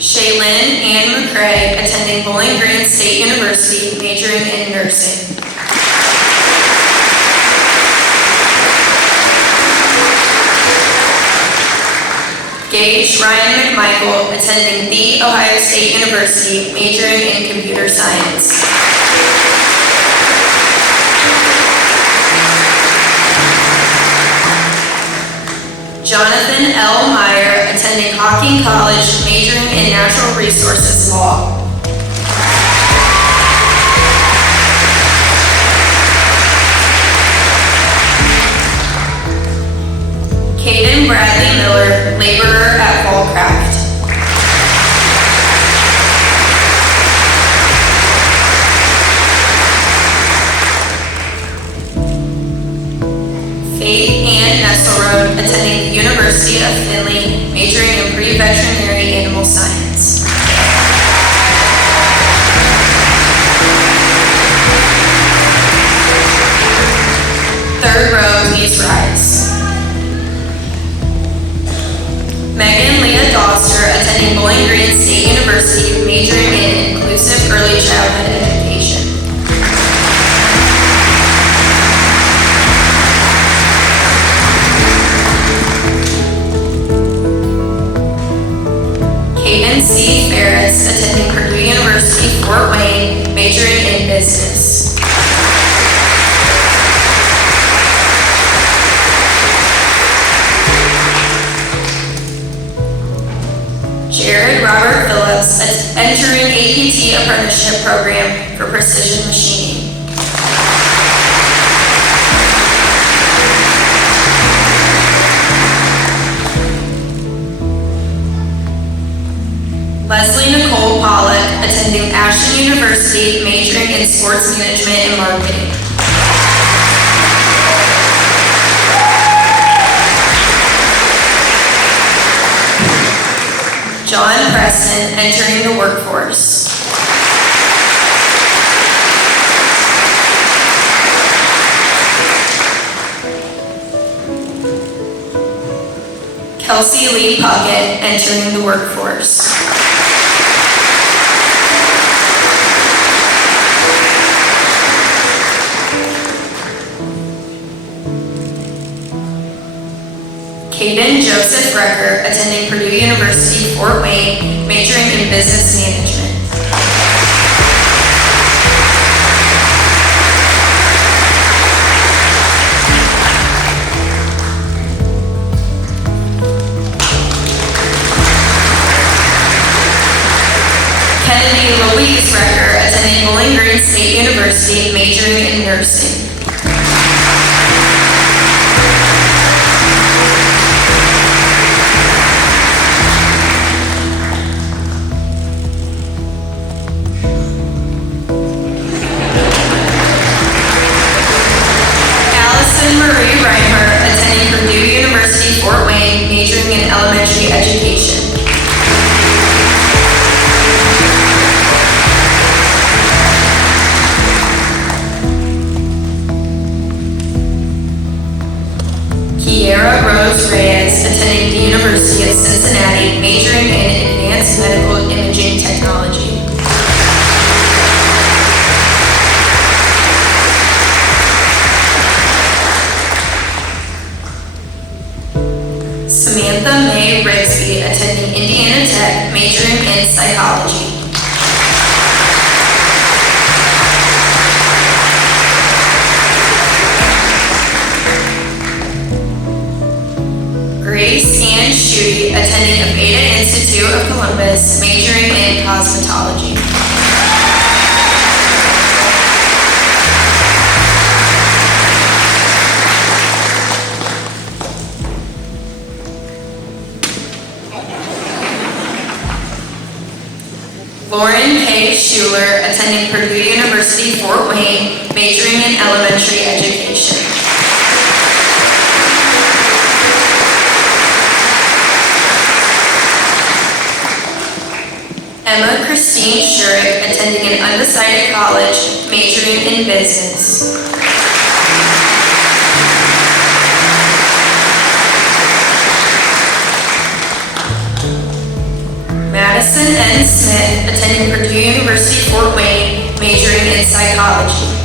Shaylin Ann McCrae, attending Bowling Green State University, majoring in nursing. Gage Ryan McMichael, attending The Ohio State University, majoring in computer science. Jonathan L. Meyer, attending Hocking College, majoring in Natural Resources Law. Caden Bradley Miller, laborer at Fallcraft. Faith Ann Nesselrode, attending the University of Findlay, majoring in pre-veterinary animal science. Third row, please rise. Megan Leah Doster, attending Bowling Green State University, majoring in inclusive early childhood education. Caden C. Ferris, attending Purdue University, Fort Wayne, majoring in business. Jared Robert Phillips, entering APT apprenticeship program for precision machining. Leslie Nicole Pollock, attending Ashton University, majoring in sports management and marketing. John Preston, entering the workforce. Kelsey Lee Puckett, entering the workforce. Caden Joseph Recker, attending Purdue University, Fort Wayne, majoring in business management. Kennedy Louise Recker, attending Bowling Green State University, majoring in nursing. Marie Reinhardt, attending Purdue University, Fort Wayne, majoring in elementary education. Kiera Rose Reyes, attending the University of Cincinnati, majoring in advanced medical imaging technology. Samantha May Rigsby, attending Indiana Tech, majoring in psychology. Grace Ann Schutte, attending Aveda Institute of Columbus, majoring in cosmetology. Lauren K. Schuler, attending Purdue University, Fort Wayne, majoring in elementary education. Emma Christine Shurik, attending an undecided college, majoring in business. Madison N. Smith, attending Purdue University, Fort Wayne, majoring in psychology.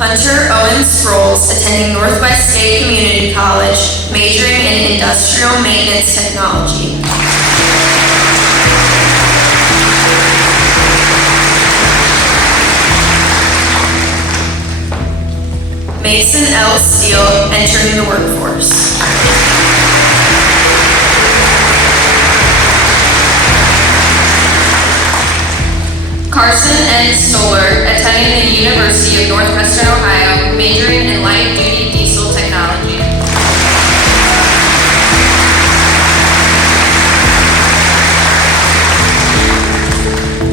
Hunter Owen Sproles, attending Northwest State Community College, majoring in industrial maintenance technology. Mason L. Steele, entering the workforce. Carson N. Stoller, attending the University of Northwestern Ohio, majoring in light-duty diesel technology.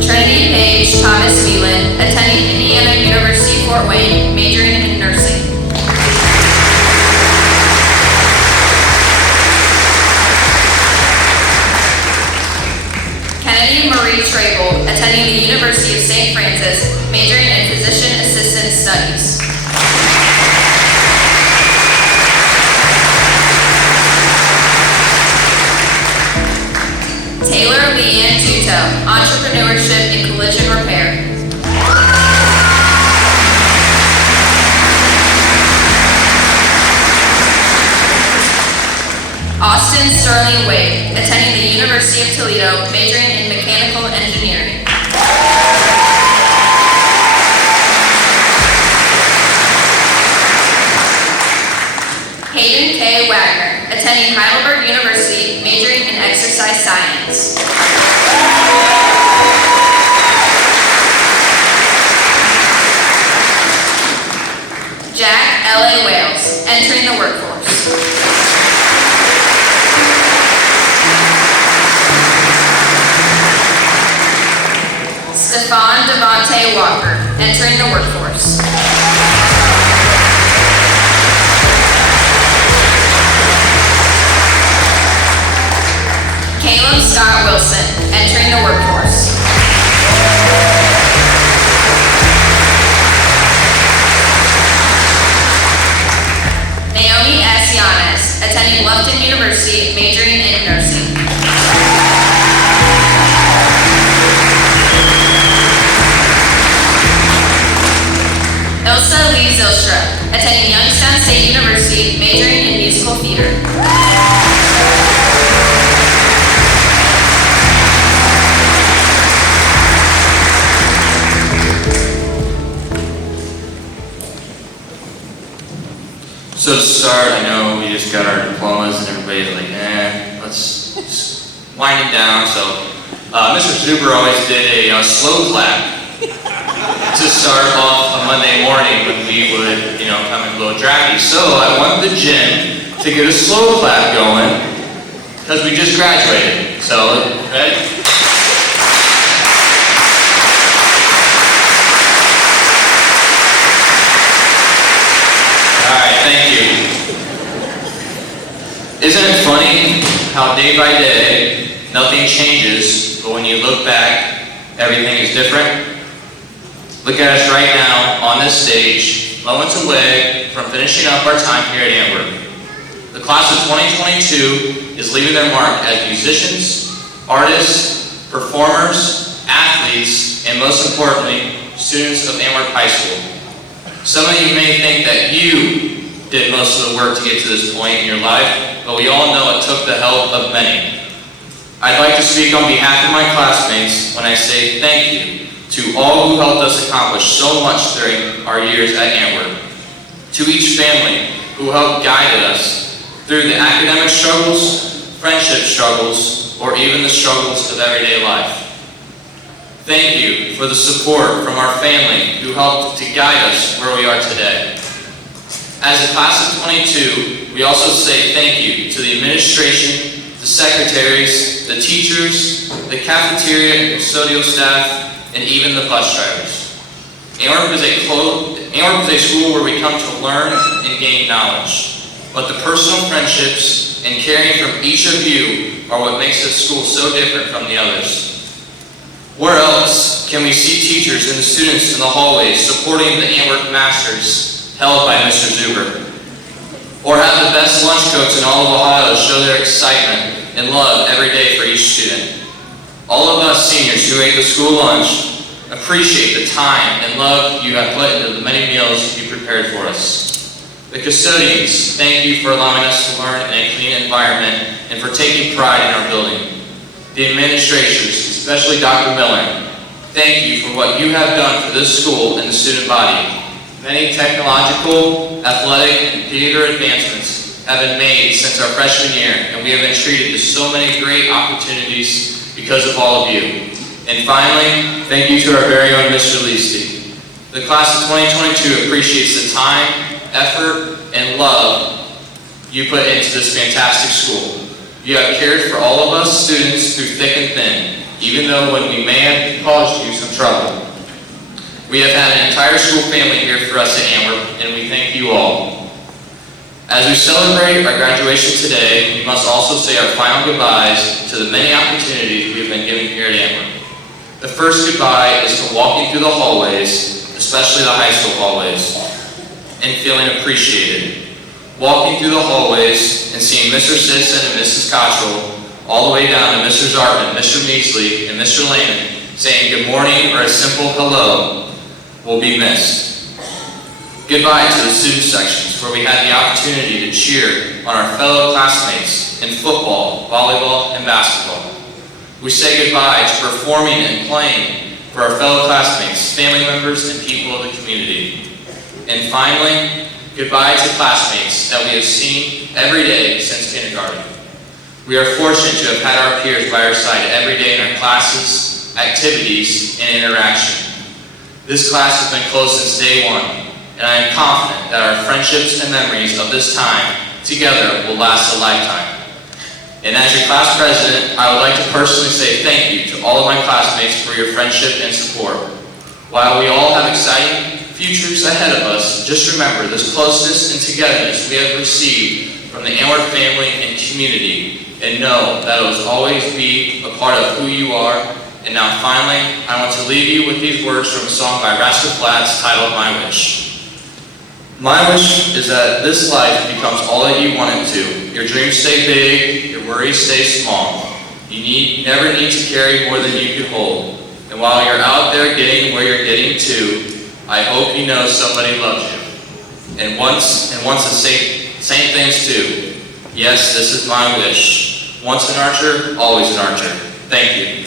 Trinity Page Thomas Whelan, attending Indiana University Fort Wayne, majoring in nursing. Kennedy Marie Trable, attending the University of St. Francis, majoring in physician assistant studies. Taylor Leanne Tuto, entrepreneurship in collision repair. Austin Sterling Wade, attending the University of Toledo, majoring in mechanical engineering. Hayden K. Wagner, attending Heidelberg University, majoring in exercise science. Jack L.A. Wales, entering the workforce. Stefan Devontae Walker, entering the workforce. Caleb Scott Wilson, entering the workforce. Naomi S. Yanes, attending Lufton University, majoring in nursing. Ilsa Lee Zilstra, attending Youngstown State University, majoring in musical theater. So to start, I know we just got our diplomas and everybody's like, let's just wind it down. So Mr. Zuber always did a slow clap to start off a Monday morning when we would, come in a little drafty. So I want the gym to get a slow clap going because we just graduated. So, ready? All right, thank you. Isn't it funny how day by day nothing changes, but when you look back, everything is different? Look at us right now on this stage, moments away from finishing up our time here at Antwerp. The class of 2022 is leaving their mark as musicians, artists, performers, athletes, and most importantly, students of Antwerp High School. Some of you may think that you did most of the work to get to this point in your life, but we all know it took the help of many. I'd like to speak on behalf of my classmates when I say thank you to all who helped us accomplish so much during our years at Antwerp. To each family who helped guide us through the academic struggles, friendship struggles, or even the struggles of everyday life. Thank you for the support from our family who helped to guide us where we are today. As a class of 22, we also say thank you to the administration, the secretaries, the teachers, the cafeteria and custodial staff, and even the bus drivers. Antwerp is a school where we come to learn and gain knowledge, but the personal friendships and caring from each of you are what makes this school so different from the others. Where else can we see teachers and the students in the hallways supporting the Antwerp Masters held by Mr. Zuber? Or have the best lunch cooks in all of Ohio show their excitement and love every day for each student? All of us seniors who ate the school lunch appreciate the time and love you have put into the many meals you prepared for us. The custodians, thank you for allowing us to learn in a clean environment and for taking pride in our building. The administrators, especially Dr. Miller, thank you for what you have done for this school and the student body. Many technological, athletic, and theater advancements have been made since our freshman year, and we have been treated to so many great opportunities because of all of you. And finally, thank you to our very own Mr. Leasty. The class of 2022 appreciates the time, effort, and love you put into this fantastic school. You have cared for all of us students through thick and thin, even though when we may have caused you some trouble. We have had an entire school family here for us at Antwerp, and we thank you all. As we celebrate our graduation today, we must also say our final goodbyes to the many opportunities we have been given here at Antwerp. The first goodbye is to walking through the hallways, especially the high school hallways, and feeling appreciated. Walking through the hallways and seeing Mr. Sisson and Mrs. Cottrell, all the way down to Mr. Zartman, Mr. Measley, and Mr. Lehman, saying good morning or a simple hello will be missed. Goodbye to the student sections where we had the opportunity to cheer on our fellow classmates in football, volleyball, and basketball. We say goodbye to performing and playing for our fellow classmates, family members, and people of the community. And finally, goodbye to classmates that we have seen every day since kindergarten. We are fortunate to have had our peers by our side every day in our classes, activities, and interaction. This class has been close since day one, and I am confident that our friendships and memories of this time together will last a lifetime. And as your class president, I would like to personally say thank you to all of my classmates for your friendship and support. While we all have exciting futures ahead of us, just remember this closeness and togetherness we have received from the Antwerp family and community, and know that it will always be a part of who you are. And now finally, I want to leave you with these words from a song by Rascal Flatts titled My Wish. My wish is that this life becomes all that you want it to. Your dreams stay big, your worries stay small. You never need to carry more than you can hold. And while you're out there getting where you're getting to, I hope you know somebody loves you. And wants the same things too. Yes, this is my wish. Once an archer, always an archer. Thank you.